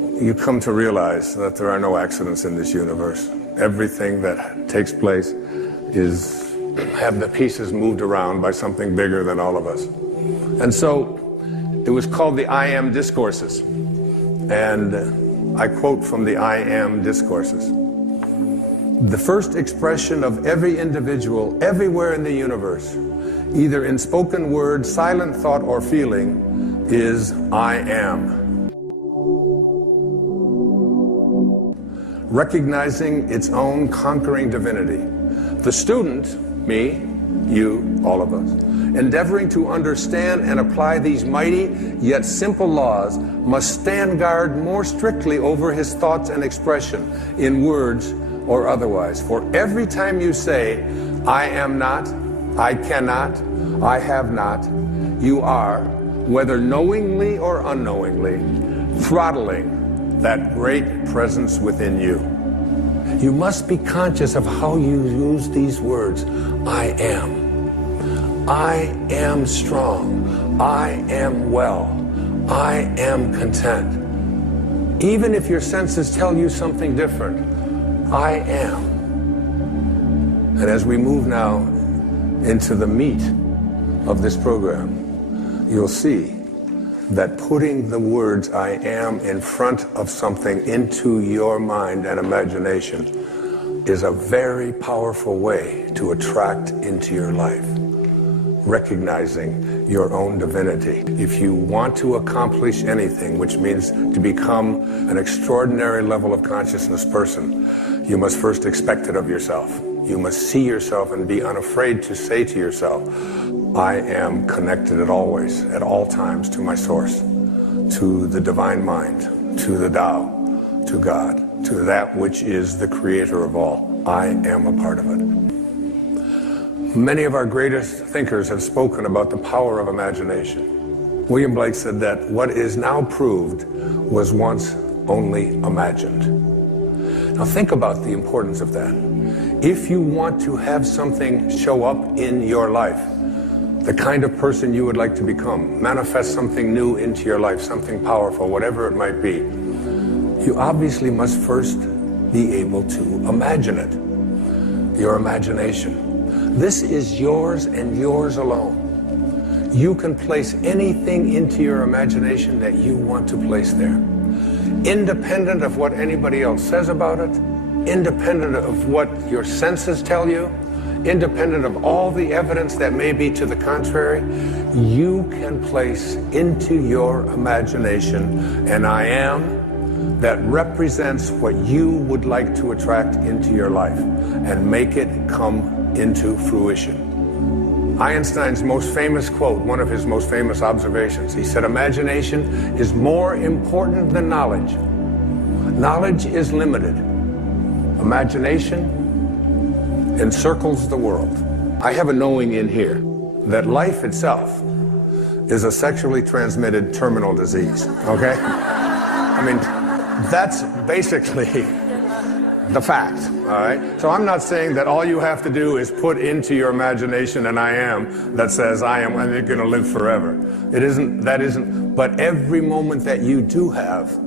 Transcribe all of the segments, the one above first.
you come to realize that there are no accidents in this universe. Everything that takes place have the pieces moved around by something bigger than all of us. And so it was called the I Am Discourses. And I quote from the I Am Discourses. The first expression of every individual everywhere in the universe, either in spoken word, silent thought, or feeling, is I am. Recognizing its own conquering divinity. The student, me, you, all of us, endeavoring to understand and apply these mighty yet simple laws, must stand guard more strictly over his thoughts and expression, in words or otherwise. For every time you say, I am not, I cannot, I have not, you are, whether knowingly or unknowingly, throttling that great presence within you. You must be conscious of how you use these words. I am. I am strong. I am well. I am content. Even if your senses tell you something different, I am. And as we move now into the meat of this program, you'll see that putting the words I am in front of something into your mind and imagination is a very powerful way to attract into your life, recognizing your own divinity. If you want to accomplish anything, which means to become an extraordinary level of consciousness person, you must first expect it of yourself. You must see yourself and be unafraid to say to yourself, I am connected at all times to my source, to the divine mind, to the Tao, to God, to that which is the creator of all. I am a part of it. Many of our greatest thinkers have spoken about the power of imagination. William Blake said that what is now proved was once only imagined. Now think about the importance of that. If you want to have something show up in your life, the kind of person you would like to become, manifest something new into your life, something powerful, whatever it might be, you obviously must first be able to imagine it. Your imagination. This is yours and yours alone. You can place anything into your imagination that you want to place there, independent of what anybody else says about it, independent of what your senses tell you, independent of all the evidence that may be to the contrary. You can place into your imagination an I am that represents what you would like to attract into your life and make it come into fruition. Einstein's most famous quote, one of his most famous observations, he said, imagination is more important than knowledge. Knowledge is limited. Imagination encircles the world. I have a knowing in here that life itself is a sexually transmitted terminal disease, okay? I mean, that's basically the fact, all right? So I'm not saying that all you have to do is put into your imagination an I am that says I am and you're gonna live forever. That isn't, but every moment that you do have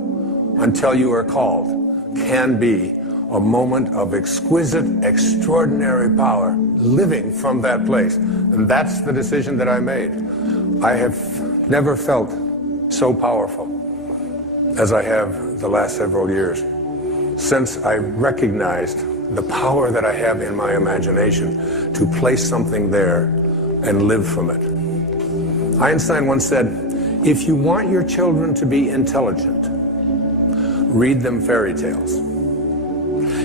until you are called can be a moment of exquisite, extraordinary power, living from that place. And that's the decision that I made. I have never felt so powerful as I have the last several years, since I recognized the power that I have in my imagination to place something there and live from it. Einstein once said, if you want your children to be intelligent, read them fairy tales.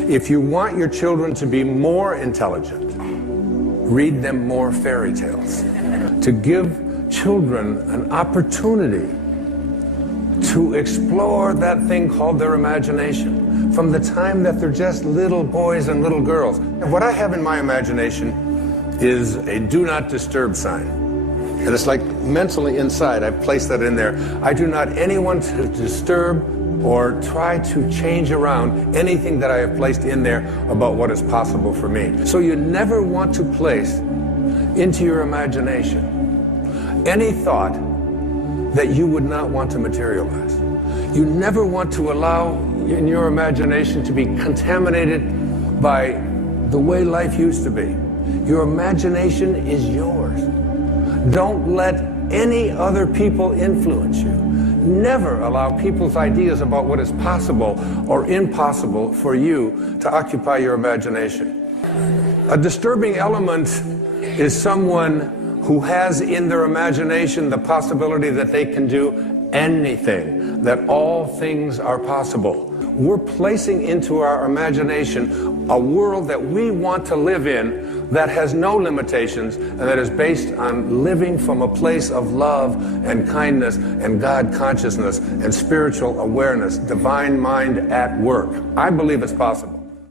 If you want your children to be more intelligent, read them more fairy tales. To give children an opportunity to explore that thing called their imagination from the time that they're just little boys and little girls. And what I have in my imagination is a do not disturb sign. And it's like mentally inside, I've placed that in there. I do not anyone to disturb or try to change around anything that I have placed in there about what is possible for me. So you never want to place into your imagination any thought that you would not want to materialize. You never want to allow in your imagination to be contaminated by the way life used to be. Your imagination is yours. Don't let any other people influence you. Never allow people's ideas about what is possible or impossible for you to occupy your imagination. A disturbing element is someone who has in their imagination the possibility that they can do anything, that all things are possible. We're placing into our imagination a world that we want to live in that has no limitations and that is based on living from a place of love and kindness and God consciousness and spiritual awareness, divine mind at work. I believe it's possible.